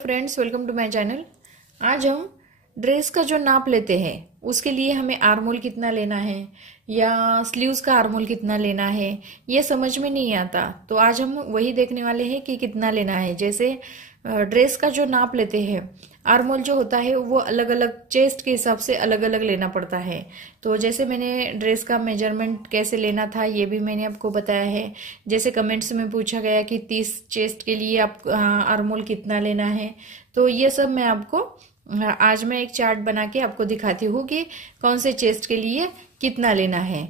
Friends, welcome to my channel. आज हम dress का जो नाप लेते हैं उसके लिए हमें आर्मोल कितना लेना है या स्लीव्स का आर्मोल कितना लेना है ये समझ में नहीं आता। तो आज हम वही देखने वाले हैं कि कितना लेना है। जैसे ड्रेस का जो नाप लेते हैं, आर्मोल जो होता है वो अलग अलग चेस्ट के हिसाब से अलग अलग लेना पड़ता है। तो जैसे मैंने ड्रेस का मेजरमेंट कैसे लेना था ये भी मैंने आपको बताया है। जैसे कमेंट्स में पूछा गया कि 30 चेस्ट के लिए आप आर्मोल कितना लेना है, तो ये सब मैं आपको आज मैं एक चार्ट बना के आपको दिखाती हूँ कि कौन से चेस्ट के लिए कितना लेना है।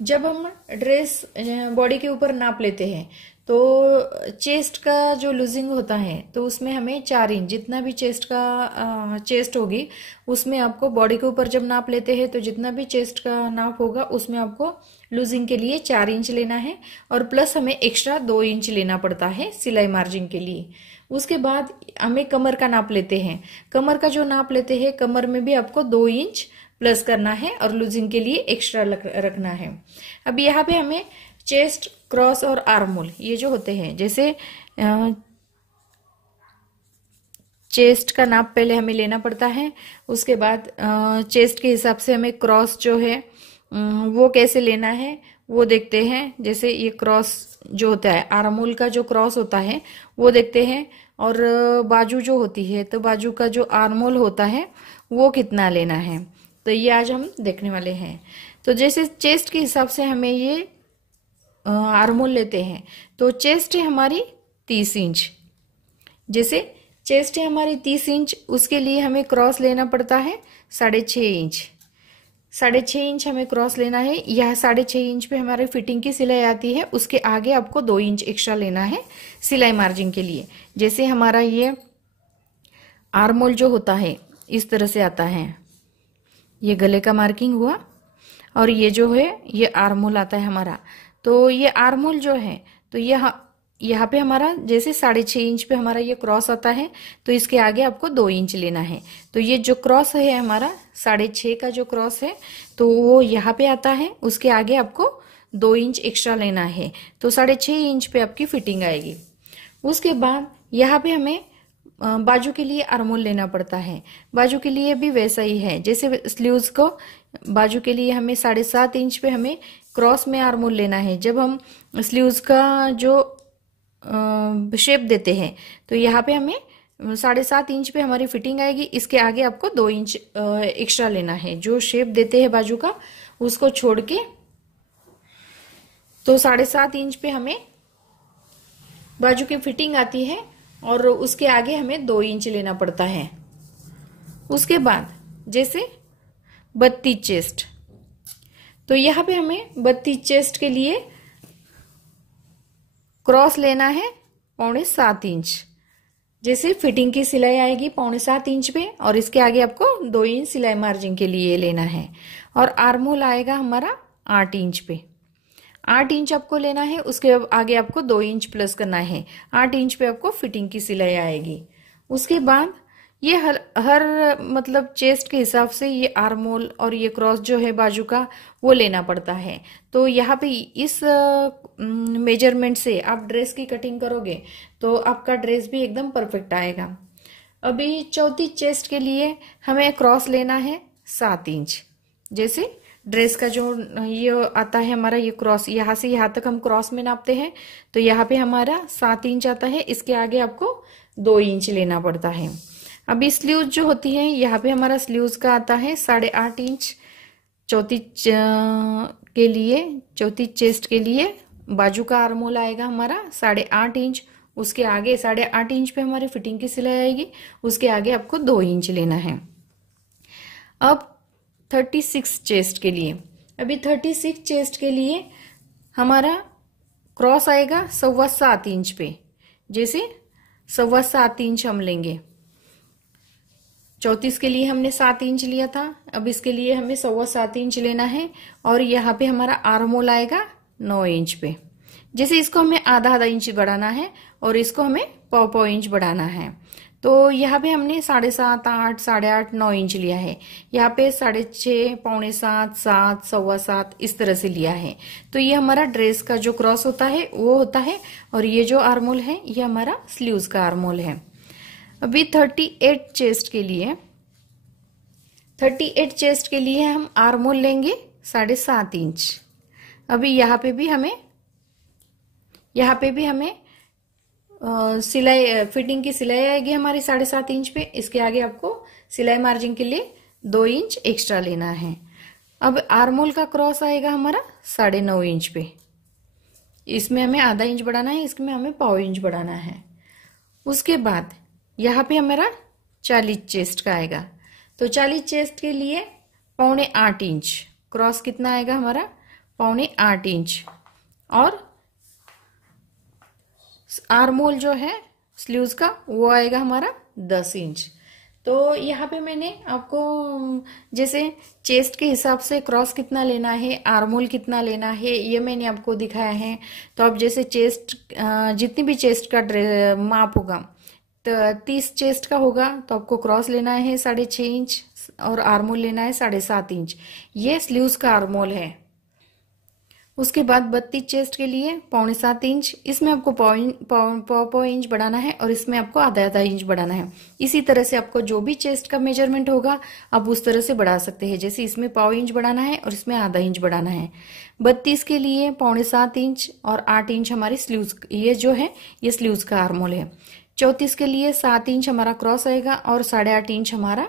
जब हम ड्रेस बॉडी के ऊपर नाप लेते हैं तो चेस्ट का जो लूजिंग होता है तो उसमें हमें 4 इंच, जितना भी चेस्ट का चेस्ट होगी उसमें आपको बॉडी के ऊपर जब नाप लेते हैं तो जितना भी चेस्ट का नाप होगा उसमें आपको लूजिंग के लिए 4 इंच लेना है और प्लस हमें एक्स्ट्रा 2 इंच लेना पड़ता है सिलाई मार्जिन के लिए। उसके बाद हमें कमर का नाप लेते हैं। कमर का जो नाप लेते हैं कमर में भी आपको 2 इंच प्लस करना है और लूजिंग के लिए एक्स्ट्रा रखना है। अब यहाँ पे हमें चेस्ट, क्रॉस और आर्मोल ये जो होते हैं, जैसे चेस्ट का नाप पहले हमें लेना पड़ता है। उसके बाद चेस्ट के हिसाब से हमें क्रॉस जो है वो कैसे लेना है वो देखते हैं। जैसे ये क्रॉस जो होता है, आर्मोल का जो क्रॉस होता है वो देखते हैं। और बाजू जो होती है तो बाजू का जो आर्मोल होता है वो कितना लेना है, तो ये आज हम देखने वाले हैं। तो जैसे चेस्ट के हिसाब से हमें ये आर्मोल लेते हैं तो चेस्ट है हमारी 30 इंच। जैसे चेस्ट है हमारी 30 इंच, उसके लिए हमें क्रॉस लेना पड़ता है 6.5 इंच। 6.5 इंच हमें क्रॉस लेना है। यह 6.5 इंच पे हमारी फिटिंग की सिलाई आती है, उसके आगे आपको 2 इंच एक्स्ट्रा लेना है सिलाई मार्जिन के लिए। जैसे हमारा ये आर्मोल जो होता है इस तरह से आता है, ये गले का मार्किंग हुआ और ये जो है ये आर्मोल आता है हमारा। तो ये आर्मोल जो है तो यहाँ पे हमारा जैसे 6.5 इंच पे हमारा ये क्रॉस आता है तो इसके आगे आपको 2 इंच लेना है। तो ये जो क्रॉस है हमारा 6.5 का जो क्रॉस है तो वो यहाँ पे आता है, उसके आगे आपको 2 इंच एक्स्ट्रा लेना है। तो 6.5 इंच पे आपकी फिटिंग आएगी। उसके बाद यहाँ पे हमें बाजू के लिए आर्मोल लेना पड़ता है। बाजू के लिए भी वैसा ही है। जैसे स्लीव्स को बाजू के लिए हमें 7.5 इंच पे हमें क्रॉस में आर्मोल लेना है। जब हम स्लीव्स का जो शेप देते हैं तो यहाँ पे हमें 7.5 इंच पे हमारी फिटिंग आएगी। इसके आगे आपको 2 इंच एक्स्ट्रा लेना है। जो शेप देते हैं बाजू का उसको छोड़ के, तो 7.5 इंच पे हमें बाजू की फिटिंग आती है और उसके आगे हमें 2 इंच लेना पड़ता है। उसके बाद जैसे 32 चेस्ट, तो यहाँ पे हमें 32 चेस्ट के लिए क्रॉस लेना है 6.25 इंच। जैसे फिटिंग की सिलाई आएगी 6.25 इंच पे और इसके आगे आपको 2 इंच सिलाई मार्जिन के लिए लेना है। और आर्मोल आएगा हमारा 8 इंच पे। 8 इंच आपको लेना है, उसके आगे आपको 2 इंच प्लस करना है। 8 इंच पे आपको फिटिंग की सिलाई आएगी। उसके बाद ये हर मतलब चेस्ट के हिसाब से ये आर्मोल और ये क्रॉस जो है बाजू का वो लेना पड़ता है। तो यहाँ पे इस मेजरमेंट से आप ड्रेस की कटिंग करोगे तो आपका ड्रेस भी एकदम परफेक्ट आएगा। अभी चौथी चेस्ट के लिए हमें क्रॉस लेना है 7 इंच। जैसे ड्रेस का जो ये आता है हमारा ये क्रॉस, यहाँ से यहाँ तक हम क्रॉस में नापते हैं तो यहाँ पे हमारा 7 इंच आता है। इसके आगे आपको 2 इंच लेना पड़ता है। अभी स्लीव्स जो होती है यहाँ पे हमारा स्लीव्स का आता है 8.5 इंच। चौथी चेस्ट के लिए बाजू का आर्मोल आएगा हमारा 8.5 इंच। उसके आगे 8.5 इंच पे हमारी फिटिंग की सिलाई आएगी, उसके आगे आपको 2 इंच लेना है। अब 36 चेस्ट के लिए, अभी 36 चेस्ट के लिए हमारा क्रॉस आएगा 7.25 इंच पे। जैसे 7.25 इंच हम लेंगे। 34 के लिए हमने 7 इंच लिया था, अब इसके लिए हमें 7.25 इंच लेना है। और यहाँ पे हमारा आर्मोल आएगा 9 इंच पे। जैसे इसको हमें आधा इंच बढ़ाना है और इसको हमें 1.5 इंच बढ़ाना है। तो यहाँ पे हमने 7.5, 8, 8.5, 9 इंच लिया है। यहाँ पे 6.5, 6.75, 7, 7.25 इस तरह से लिया है। तो ये हमारा ड्रेस का जो क्रॉस होता है वो होता है, और ये जो आर्मोल है ये हमारा स्लीव्स का आर्मोल है। अभी 38 चेस्ट के लिए 38 चेस्ट के लिए हम आर्मोल लेंगे 7.5 इंच। अभी यहाँ पे भी हमें सिलाई फिटिंग की सिलाई आएगी हमारी 7.5 इंच पे। इसके आगे आपको सिलाई मार्जिन के लिए 2 इंच एक्स्ट्रा लेना है। अब आर्मोल का क्रॉस आएगा हमारा 9.5 इंच पे। इसमें हमें आधा इंच बढ़ाना है, इसमें हमें 1/4 इंच बढ़ाना है। उसके बाद यहाँ पे हमारा 40 चेस्ट का आएगा। तो 40 चेस्ट के लिए 7.25 इंच क्रॉस कितना आएगा हमारा 7.25 इंच। और आर्मोल जो है स्लीव्स का वो आएगा हमारा 10 इंच। तो यहाँ पे मैंने आपको जैसे चेस्ट के हिसाब से क्रॉस कितना लेना है, आर्मोल कितना लेना है, ये मैंने आपको दिखाया है। तो अब जैसे चेस्ट जितनी भी चेस्ट का माप होगा, तो 30 चेस्ट का होगा तो आपको क्रॉस लेना है 6.5 इंच और आर्मोल लेना है 7.5 इंच। ये स्लीव्स का आर्मोल है। उसके बाद 32 चेस्ट के लिए 7.25 इंच, इसमें आपको 1/4 इंच बढ़ाना है और इसमें आपको आधा इंच बढ़ाना है। इसी तरह से आपको जो भी चेस्ट का मेजरमेंट होगा आप उस तरह से बढ़ा सकते हैं। जैसे इसमें 1/4 इंच बढ़ाना है और इसमें आधा इंच बढ़ाना है। 32 के लिए 7.25 इंच और 8 इंच हमारी स्लीव्स, ये जो है ये स्लीव्स का आर्मोल है। 34 के लिए 7 इंच हमारा क्रॉस आएगा और 8.5 इंच हमारा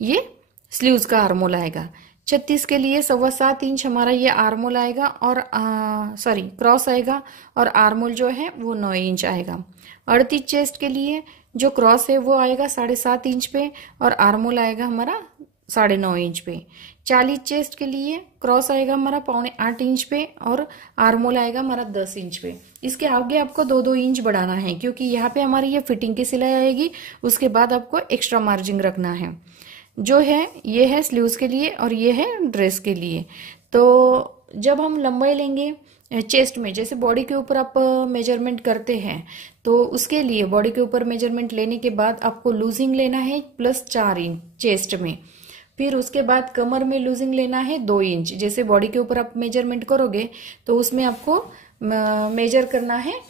ये स्लीव्स का आर्मोल आएगा। 36 के लिए 7.25 इंच हमारा ये आर्मोल आएगा और क्रॉस आएगा, और आर्मोल जो है वो 9 इंच आएगा। 38 चेस्ट के लिए जो क्रॉस है वो आएगा 7.5 इंच पे और आर्मोल आएगा हमारा 9.5 इंच पे। 40 चेस्ट के लिए क्रॉस आएगा हमारा 7.25 इंच पे और आर्मोल आएगा हमारा 10 इंच पे। इसके आगे आपको 2-2 इंच बढ़ाना है, क्योंकि यहाँ पे हमारी ये फिटिंग की सिलाई आएगी। उसके बाद आपको एक्स्ट्रा मार्जिन रखना है। जो है ये है स्लीव्स के लिए और ये है ड्रेस के लिए। तो जब हम लंबाई लेंगे चेस्ट में, जैसे बॉडी के ऊपर आप मेजरमेंट करते हैं, तो उसके लिए बॉडी के ऊपर मेजरमेंट लेने के बाद आपको लूजिंग लेना है +4 इंच चेस्ट में। फिर उसके बाद कमर में लूजिंग लेना है 2 इंच। जैसे बॉडी के ऊपर आप मेजरमेंट करोगे तो उसमें आपको मेजर करना है,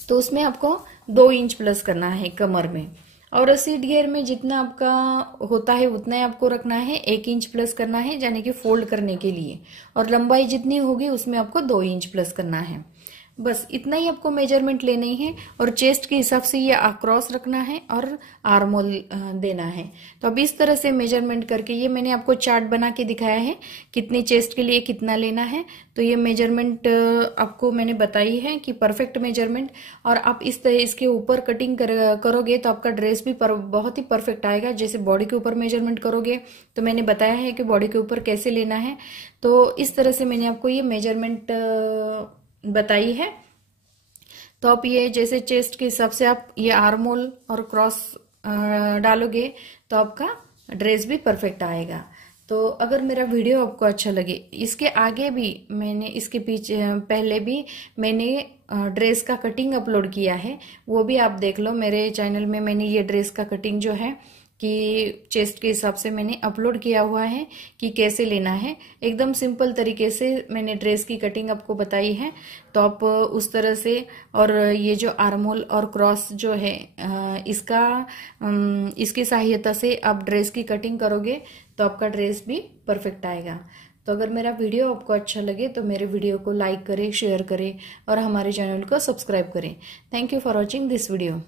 तो उसमें आपको 2 इंच प्लस करना है कमर में। और सीट गियर में जितना आपका होता है उतना ही आपको रखना है, 1 इंच प्लस करना है यानी कि फोल्ड करने के लिए। और लंबाई जितनी होगी उसमें आपको 2 इंच प्लस करना है। बस इतना ही आपको मेजरमेंट लेने ही है और चेस्ट के हिसाब से ये क्रॉस रखना है और आर्मोल देना है। तो अब इस तरह से मेजरमेंट करके, ये मैंने आपको चार्ट बना के दिखाया है कितनी चेस्ट के लिए कितना लेना है। तो ये मेजरमेंट आपको मैंने बताई है कि परफेक्ट मेजरमेंट। और आप इस तरह इसके ऊपर कटिंग करोगे तो आपका ड्रेस भी बहुत ही परफेक्ट आएगा। जैसे बॉडी के ऊपर मेजरमेंट करोगे तो मैंने बताया है कि बॉडी के ऊपर कैसे लेना है। तो इस तरह से मैंने आपको ये मेजरमेंट बताई है। तो आप ये जैसे चेस्ट के हिसाब से आप ये आर्मोल और क्रॉस डालोगे तो आपका ड्रेस भी परफेक्ट आएगा। तो अगर मेरा वीडियो आपको अच्छा लगे, इसके आगे भी मैंने, इसके पीछे पहले भी मैंने ड्रेस का कटिंग अपलोड किया है, वो भी आप देख लो मेरे चैनल में। मैंने ये ड्रेस का कटिंग जो है कि चेस्ट के हिसाब से मैंने अपलोड किया हुआ है कि कैसे लेना है। एकदम सिंपल तरीके से मैंने ड्रेस की कटिंग आपको बताई है। तो आप उस तरह से, और ये जो आर्महोल और क्रॉस जो है इसकी सहायता से आप ड्रेस की कटिंग करोगे तो आपका ड्रेस भी परफेक्ट आएगा। तो अगर मेरा वीडियो आपको अच्छा लगे तो मेरे वीडियो को लाइक करें, शेयर करें और हमारे चैनल को सब्सक्राइब करें। Thank you for watching this video.